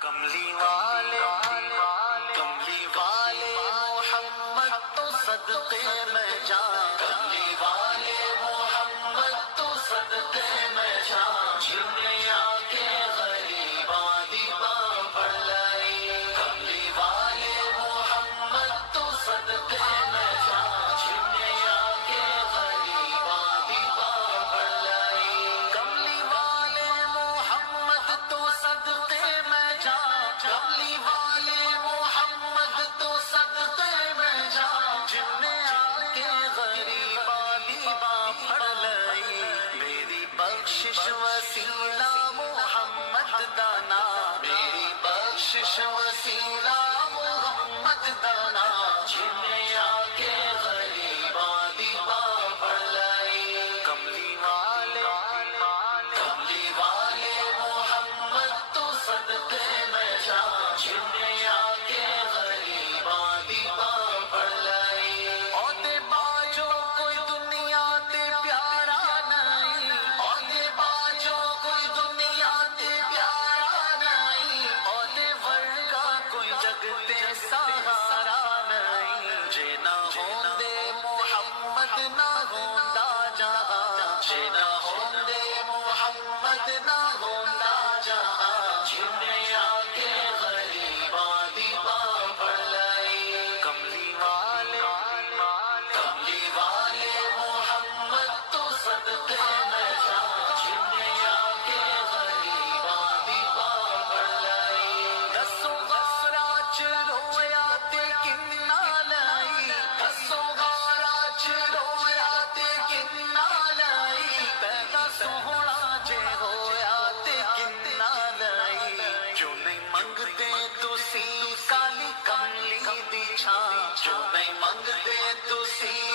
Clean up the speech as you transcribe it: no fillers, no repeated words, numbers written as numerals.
کملی والے محمد تو صدقے میں جان، کملی والے محمد تو صدقے میں جان، دنیا کے غریباں دیواں پڑھ لائی، کملی والے محمد تو صدقے میں جان، دنیا کے غریباں دیواں پڑھ لائی، کملی والے محمد تو صدقے میں جان، کملی والے محمد تو صدقے میں جان، جن نے آ کے غریباں دیواں پڑھ لائی، میری بخشش وسیلہ محمد دانا، میری بخشش وسیلہ محمد دانا، جن نے آ کے غریباں دیواں پڑھ لائی، کملی والے محمد تو صدقے میں جان، جن نے آ کے غریباں دیواں پڑھ لائی، عہدے باجو کوئی دنیا تے پیارا نہیں، عہدے باجو کوئی دنیا تے پیارا نہیں، عہدے ورگا کوئی جگ تے سہارا نہیں، جے نہ ہوندے محمد نہ ہوندا جہاں، جے نہ ہوندے محمد نہ ہوندا جہاں، جن نے آ کے غریباں دیواں پڑھ لائی، کملی والے محمد تو صدقے میں جان، جن نے آ کے غریباں دیواں پڑھ لائی، دسو غارا چ رویا تے کنا لائی، دسو غارا چ رویا تے کنا لائی، پیدا سوہنا جے ہویا تے کنا لائی، جو نہیں منگتے تسی کالی کملی دی چھاں، جو نہیں منگتے تسی